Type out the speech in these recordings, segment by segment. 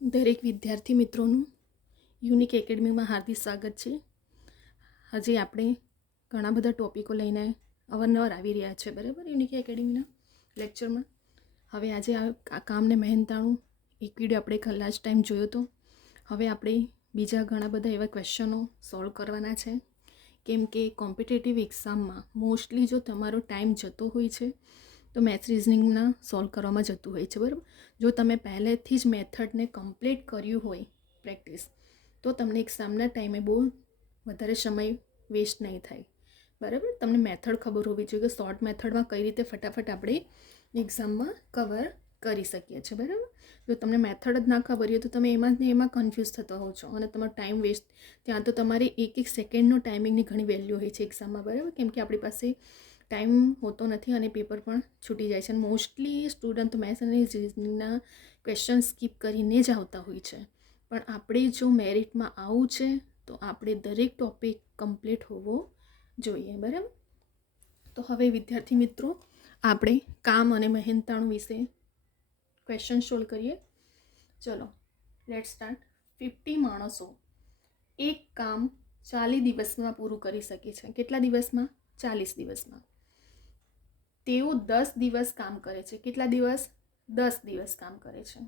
દરેક વિદ્યાર્થી મિત્રોનું યુનિક એકેડમીમાં હાર્દિક સ્વાગત છે. હજી આપણે ઘણા બધા ટોપિકો લઈને અવારનવાર આવી રહ્યા છે, બરાબર, યુનિક એકેડમીના લેક્ચરમાં. હવે આજે આ કામને મહેનતાણું એક વિડીયો આપણે લાસ્ટ ટાઈમ જોયો હતો. હવે આપણે બીજા ઘણા બધા એવા ક્વેશ્ચનો સોલ્વ કરવાના છે, કેમ કે કોમ્પિટેટિવ એક્ઝામમાં મોસ્ટલી જો તમારો ટાઈમ જતો હોય છે તો મેથ્સ રિઝનિંગના સોલ્વ કરવામાં જતું હોય છે, બરાબર. જો તમે પહેલેથી જ મેથડને કમ્પ્લીટ કર્યું હોય પ્રેક્ટિસ, તો તમને એક્ઝામના ટાઈમે બહુ વધારે સમય વેસ્ટ નહીં થાય, બરાબર. તમને મેથડ ખબર હોવી જોઈએ કે શોર્ટ મેથડમાં કઈ રીતે ફટાફટ આપણે એક્ઝામમાં કવર કરી શકીએ છીએ, બરાબર. જો તમને મેથડ જ ના ખબર હોય તો તમે એમાં જ ને એમાં કન્ફ્યુઝ થતા હોવ છો અને તમારો ટાઈમ વેસ્ટ. ત્યાં તો તમારી એક સેકન્ડનો ટાઈમિંગની ઘણી વેલ્યુ હોય છે એક્ઝામમાં, બરાબર, કેમ કે આપણી પાસે ટાઈમ હોતો નથી અને પેપર પણ છૂટી જાય છે. અને મોસ્ટલી સ્ટુડન્ટ મેથ્સ અને રિઝનિંગના ક્વેશ્ચન સ્કીપ કરીને જ આવતા હોય છે. પણ આપણે જો મેરિટમાં આવું છે તો આપણે દરેક ટોપિક કમ્પ્લીટ હોવો જોઈએ, બરાબર. તો હવે વિદ્યાર્થી મિત્રો, આપણે કામ અને મહેનતાણું વિશે ક્વેશ્ચન સોલ્વ કરીએ. ચલો, લેટ સ્ટાર્ટ. 50 માણસો એક કામ 40 દિવસમાં પૂરું કરી શકે છે. કેટલા દિવસમાં? 40 દિવસમાં. તેઓ 10 દિવસ કામ કરે છે. કેટલા દિવસ? 10 દિવસ કામ કરે છે.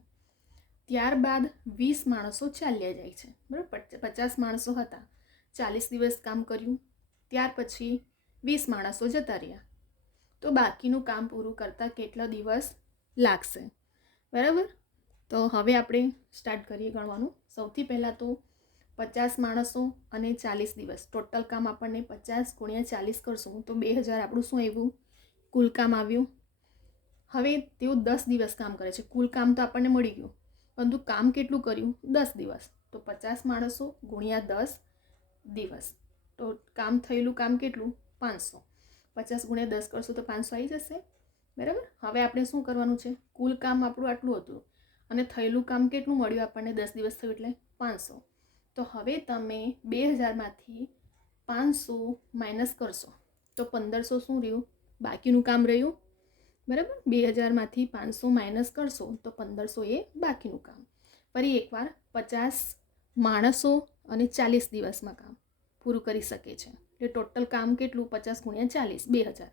ત્યારબાદ 20 માણસો ચાલ્યા જાય છે, બરાબર. 50 માણસો હતા, 40 દિવસ કામ કર્યું, ત્યાર પછી 20 માણસો જતા રહ્યા, તો બાકીનું કામ પૂરું કરતાં કેટલો દિવસ લાગશે, બરાબર. તો હવે આપણે સ્ટાર્ટ કરીએ ગણવાનું. સૌથી પહેલાં તો 50 માણસો અને 40 દિવસ, ટોટલ કામ આપણને 50 × 40 કરશું તો 2000 આપણું શું આવ્યું? કુલ કામ આવ્યું. હવે તેઓ 10 દિવસ કામ કરે છે. કુલ કામ તો આપણને મળી ગયું, પરંતુ કામ કેટલું કર્યું? 10 દિવસ. તો 50 માણસો × 10 દિવસ, તો કામ થયેલું કામ કેટલું? 500. 50 × 10 કરશો તો 500 આવી જશે, બરાબર. હવે આપણે શું કરવાનું છે? કુલ કામ આપણું આટલું હતું અને થયેલું કામ કેટલું મળ્યું આપણને? 10 દિવસ થયું એટલે 500. તો હવે તમે 2000માંથી 500 માઇનસ કરશો તો 1500 શું રહ્યું? બાકીનું કામ રહ્યું, બરાબર. 2000માંથી 500 માઇનસ કરશો તો 1500 એ બાકીનું કામ. ફરી એકવાર, 50 માણસો અને 40 દિવસમાં કામ પૂરું કરી શકે છે. એટલે ટોટલ કામ કેટલું? 50 × 40, 2000.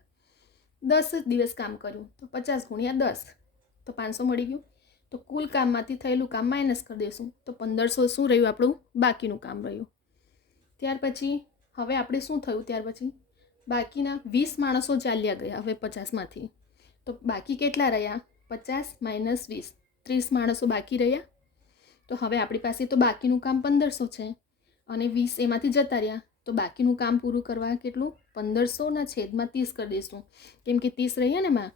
10 દિવસ કામ કર્યું તો 50 × 10, તો 500 મળી ગયું. તો કુલ કામમાંથી થયેલું કામ માઇનસ કરી દઈશું તો 1500 શું રહ્યું? આપણું બાકીનું કામ રહ્યું. ત્યાર પછી હવે આપણે શું થયું? ત્યાર પછી બાકીના 20 માણસો ચાલ્યા ગયા હવે 50માંથી, તો બાકી કેટલા રહ્યા? 50 - 20, 30 માણસો બાકી રહ્યા. તો હવે આપણી પાસે તો બાકીનું કામ 1500 છે અને 20 એમાંથી જતા રહ્યા, તો બાકીનું કામ પૂરું કરવા કેટલું? 1500/30 કરી દઈશું, કેમ કે 30 રહ્યા ને એમાં,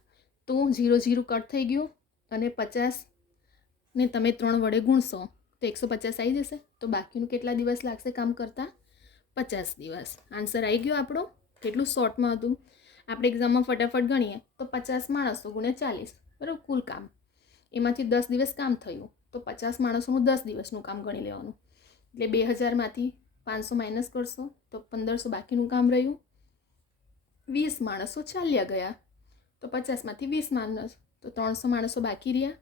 તો 0 0 કટ થઈ ગયું અને 50ને તમે 3 વડે ગુણશો તો 150 આવી જશે. તો બાકીનું કેટલા દિવસ લાગશે કામ કરતાં? 50 દિવસ. આન્સર આવી ગયો આપણો. કેટલું શોર્ટમાં હતું. આપણે એક્ઝામમાં ફટાફટ ગણીએ તો 50 માણસો × 40, બરાબર, કુલ કામ. એમાંથી 10 દિવસ કામ થયું તો 50 માણસોનું 10 દિવસનું કામ ગણી લેવાનું. એટલે 2000માંથી 500 માઇનસ કરશો તો 1500 બાકીનું કામ રહ્યું. 20 માણસો ચાલ્યા ગયા તો 50માંથી 20 માઇનસ તો 300 માણસો બાકી રહ્યા,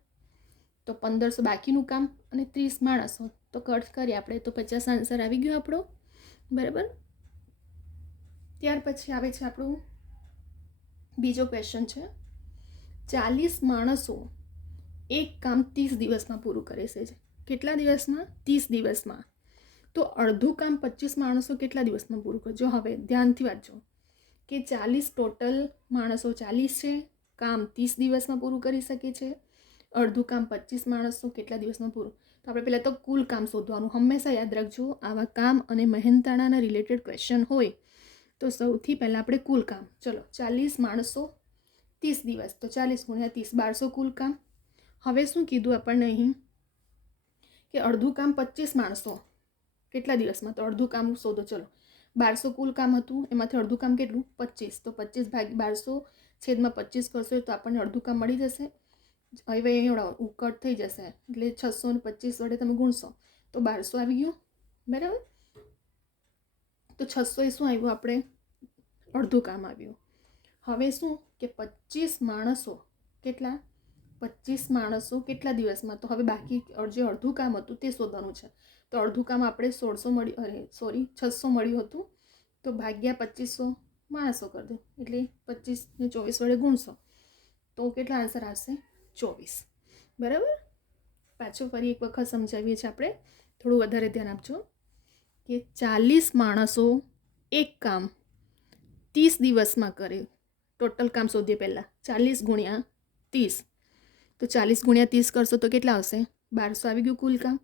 તો 1500 બાકીનું કામ અને 30 માણસો તો કટ કરીએ આપણે તો 50 આન્સર આવી ગયો આપણો, બરાબર. ત્યાર પછી આવે છે આપણું બીજો ક્વેશ્ચન છે. 40 માણસો એક કામ 30 દિવસમાં પૂરું કરે છે. કેટલા દિવસમાં? 30 દિવસમાં. તો અડધું કામ 25 માણસો કેટલા દિવસમાં પૂરું કરજો? હવે ધ્યાનથી વાંચો કે 40 ટોટલ માણસો 40 છે, કામ 30 દિવસમાં પૂરું કરી શકે છે. અડધું કામ 25 માણસો કેટલા દિવસમાં પૂરું? તો આપણે પહેલાં તો કુલ કામ શોધવાનું. હંમેશા યાદ રાખજો, આવા કામ અને મહેનતાણાના રિલેટેડ ક્વેશ્ચન હોય તો સૌથી પહેલાં આપણે કુલ કામ. ચલો, 40 માણસો 30 દિવસ, તો 40 × 30, 1200 કુલ કામ. હવે શું કીધું આપણને અહીં કે અડધું કામ 25 માણસો કેટલા દિવસમાં? તો અડધું કામ શોધો. ચલો, 1200 કુલ કામ હતું, એમાંથી અડધું કામ કેટલું? 25. તો 25/1200/25 કરશો તો આપણને અડધું કામ મળી જશે. હવે અહીંયા કટ થઈ જશે એટલે 625 વડે તમે ગુણશો તો 1200 આવી ગયું, બરાબર. તો 600 એ શું આવ્યું? આપણે અડધું કામ આવ્યું. હવે શું કે 25 માણસો કેટલા? 25 માણસો કેટલા દિવસમાં, તો હવે બાકી જે અડધું કામ હતું તે શોધવાનું છે. તો અડધું કામ આપણે 600 મળ્યું હતું, તો ભાગ્યા 2500 માણસો કરી દો, એટલે 25 ને 24 વડે ગુણશો તો કેટલા આન્સર આવશે? 24. બરાબર. પાછું ફરી એક વખત સમજાવીએ છીએ આપણે, થોડું વધારે ધ્યાન આપજો કે 40 માણસો એક કામ 30 દિવસમાં કરે. ટોટલ કામ શોધીએ પહેલાં 40 ગુણ્યા 30, તો 40 ગુણ્યા 30 કરશો તો કેટલા આવશે? 1200 આવી ગયું કુલ કામ.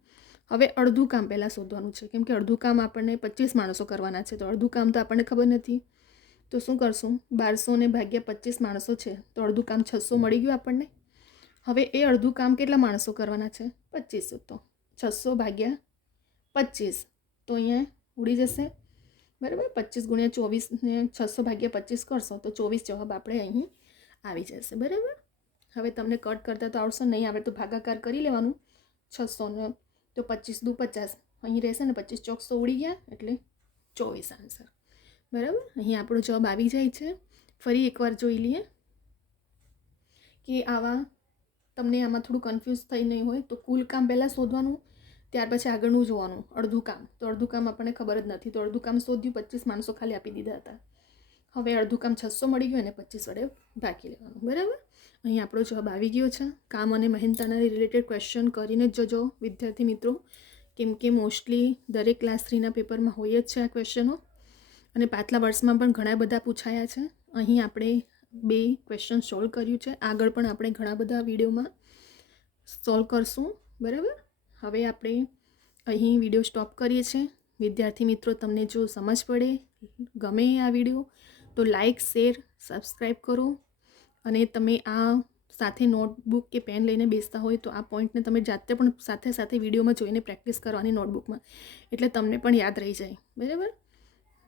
હવે અડધું કામ પહેલાં શોધવાનું છે, કેમ કે અડધું કામ આપણને 25 માણસો કરવાના છે, તો અડધું કામ તો આપણને ખબર નથી. તો શું કરશું? 1200 ને ભાગ્યા 25 માણસો છે, તો અડધું કામ 600 મળી ગયું આપણને. હવે એ અડધું કામ કેટલા માણસો કરવાના છે? 2500. તો 600 ભાગ્યા 25 તો અહીંયા ઉડી જશે. બરાબર. 25 ગુણ્યા 24 ને 600 ભાગ્યા 25 કરશો તો 24 જવાબ આપણે અહીં આવી જશે. બરાબર. હવે તમને કટ કરતા તો આવડશે, નહીં આવે તો ભાગાકાર કરી લેવાનું. 600 તો 25 દુ 50 અહીં રહેશે ને, 25 ચોક 100 ઉડી ગયા એટલે 24 આન્સર. બરાબર. અહીં આપણો જવાબ આવી જાય છે. ફરી એકવાર જોઈ લઈએ કે તમને આમાં થોડું કન્ફ્યુઝ થઈ નહીં હોય તો કુલ કામ પહેલાં શોધવાનું, ત્યાર પછી આગળનું જોવાનું અડધું કામ. તો અડધું કામ આપણને ખબર જ નથી, તો અડધું કામ શોધ્યું, 25 માણસો ખાલી આપી દીધા હતા. હવે અડધું કામ 600 મળી ગયું અને 25 વડે ભાગી લેવાનું. બરાબર. અહીં આપણો જવાબ આવી ગયો છે. કામ અને મહેનતાના રિલેટેડ ક્વેશ્ચન કરીને જ જજો વિદ્યાર્થી મિત્રો, કેમ કે મોસ્ટલી દરેક ક્લાસ 3ના પેપરમાં હોય જ છે આ ક્વેશ્ચનો, અને પાછલા વર્ષમાં પણ ઘણા બધા પૂછાયા છે. અહીં આપણે 2 ક્વેશ્ચન સોલ્વ કર્યું છે, આગળ પણ આપણે ઘણા બધા વિડીયોમાં સોલ્વ કરશું. બરાબર. હવે આપણે અહીં વિડીયો સ્ટોપ કરીએ છીએ. વિદ્યાર્થી મિત્રો, તમને જો સમજ પડે, ગમે આ વિડીયો, તો લાઈક, શેર, સબસ્ક્રાઈબ કરો. અને તમે આ સાથે નોટબુક કે પેન લઈને બેસતા હોય તો આ પોઈન્ટને તમે જાતે પણ સાથે સાથે વિડીયોમાં જોઈને પ્રેક્ટિસ કરવાની નોટબુકમાં, એટલે તમને પણ યાદ રહી જાય. બરાબર.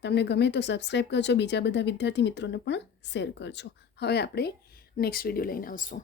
તમને ગમે તો સબસ્ક્રાઈબ કરજો, બીજા બધા વિદ્યાર્થી મિત્રોને પણ શેર કરજો. હવે આપણે નેક્સ્ટ વિડીયો લઈને આવશું.